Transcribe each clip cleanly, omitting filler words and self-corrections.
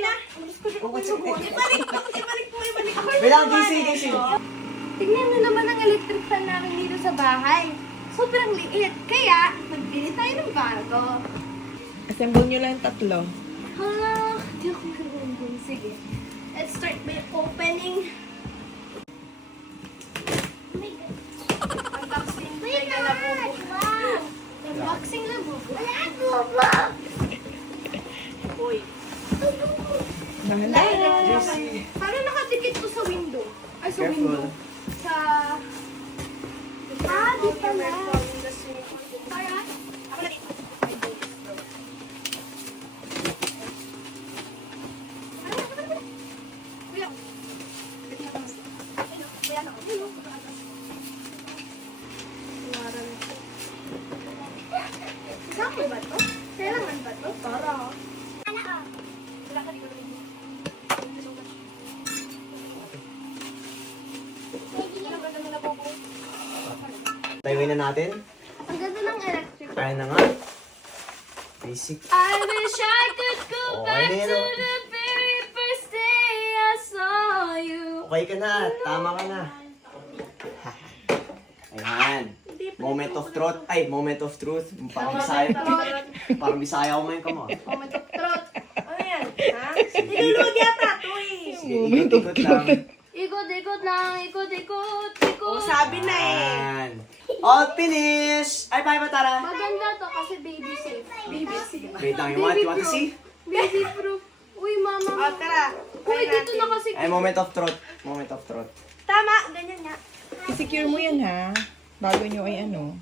na. Ibalik mo. Wait lang, gising. Tingnan nyo naman ang electric fan namin dito sa bahay. Sobrang liit. Kaya, magbili tayo ng bago. Assemble nyo lang yung tatlo. Di ako marunong. Sige. Let's start by opening. Oh my God. Unboxing. Wait na labubo. Wow. Unboxing labubo. Labubo. Uy. Dahan-dahan. Paano nakadikit ko sa window? Ay, sa Careful. window. Sa... di pala. Para? Ako na dito. Kasama ba to? Kailangan ba to? Para. Wala ka dito. Tayuin na natin. Ang ganda ng electric. Kaya na nga. Basic. I wish I could go Okay back na yan, to oh. the very first day I saw you. Okay ka na. Tama ka na. Ayan. Moment of truth. Ay, moment of truth. Parang Bisaya. Parang Bisaya ako ngayon ka mo. Moment of truth. Ano yan? Ha? Nilulod yata to eh. Sige, ikot-ikot lang. Ikot-ikot lang, ikot-ikot, ikot. Sabi na eh. Ayan. All finish! Ay, bye, Matara. Maganda to kasi baby safe. Baby safe. Wait lang, you want to see? Baby proof. Uy, mama. O, tara. Uy, dito na kasi. Ay, moment of truth. Moment of truth. Tama, ganyan nga. I-secure mo yan ha. Bago nyo ay ano.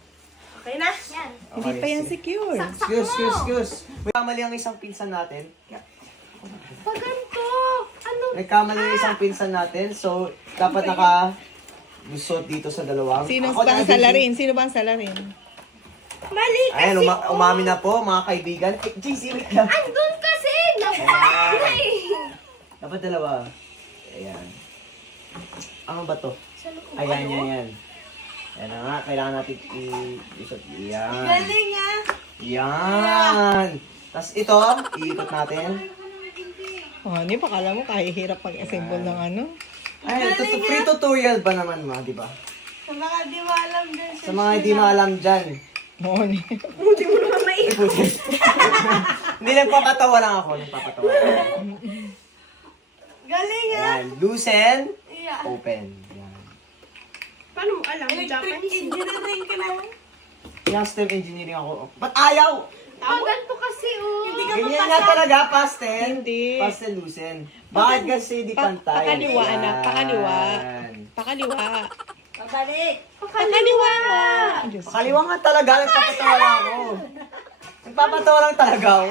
Okay na? Yan. Hindi pa yan secure. Saksak Excuse. May kamali ang isang pinsan natin. Pag ganito. Ano? Nagkamali ang isang pinsan natin. So, dapat naka-lusot dito sa dalawang. Sino Ako ba ang na- salarin? Sino ba ang salarin? Mali kasi. Ayan, umami na po, mga kaibigan. Eh, JC, wait lang. Andun kasi. Napakay. Dapat dalawa. Ayan. Ano ba to? Sa loob. Ayan. Ayan na nga, kailangan natin i-lusot. Ayan. Galing ah. Yan! Tapos ito, iikot natin. Oh, hindi pa kala mo kahihirap pag-assemble ng ano. Ay, free tutorial ba naman ma, di ba? Sa mga di mo alam din. Sa mga hindi maalam dyan. Oo, ni. Buti mo naman maikot. Hindi, nagpapatawa lang ako. Nagpapatawa lang. Galing ah. Ayan, loosen, Yeah. open. Yan. Paano mo alam? Electric Japanese. engineering ka na. Yung STEM engineering ako. Ba't ayaw? Pag ganito kasi, oh. Hindi ka Ganyan mapasa. nga talaga, pastel. Hindi. Pastel loosen. Bakit kasi di pantay? Pakaliwa, anak. Pakaliwa. Yan. Pakaliwa. Pabalik. Pakaliwa nga. Diyos ko. Pakaliwa nga talaga, nagpapatawa lang ako. Nagpapatawa lang talaga ako.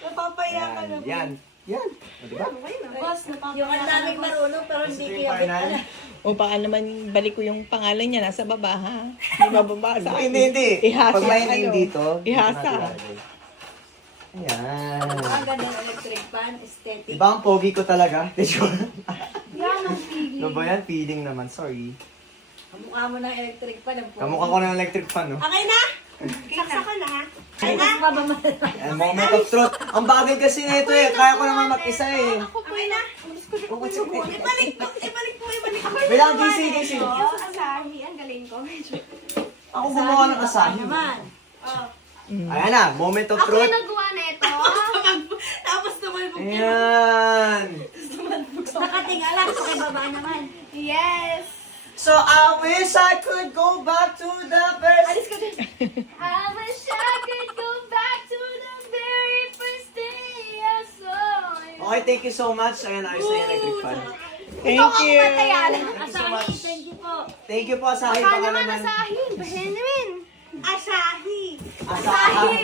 Napapaya ka na. Yan. Yan. O, diba? Boss, napapaya. Yung ang daming marunong pero hindi Ito yung kaya final. O baka naman balik ko yung pangalan niya nasa baba ha. Hindi bababasa. Hindi. Ihasa. Pag may name ano, dito, Ihasa. Ayan. Ang ganda ng electric fan, aesthetic. Diba ang pogi ko talaga? Yan ang pili. Ano ba yan? Feeling naman. Sorry. Ang mukha mo ng electric fan. Ang Kamukha ko ng electric fan, no? Okay na? Saksa ka na ha? Okay na? And moment of truth. Ang bagay kasi na ito eh. Kaya ko naman mag-isa eh. Okay na? Oh, what's it? Ibalik mo. Wait lang, gising. Asahi, ang galing ko. Ako gumawa ng asahi. Ayan na, moment of Ako yung truth. nagawa na ito. Tapos tumalbog ka. Ayan. Nakatingala. Okay, baba naman. Yes. So I wish I could go back to the best. Alis ka dyan. I wish I could go back to the very first day I saw you. Okay, thank you so much. Ayan, ayos na yung electric fan. Thank you. Asahi, thank you po. Thank you po, Asahi. Baka Baka naman naman. asahin. Bahin namin. Asahi. Asahi.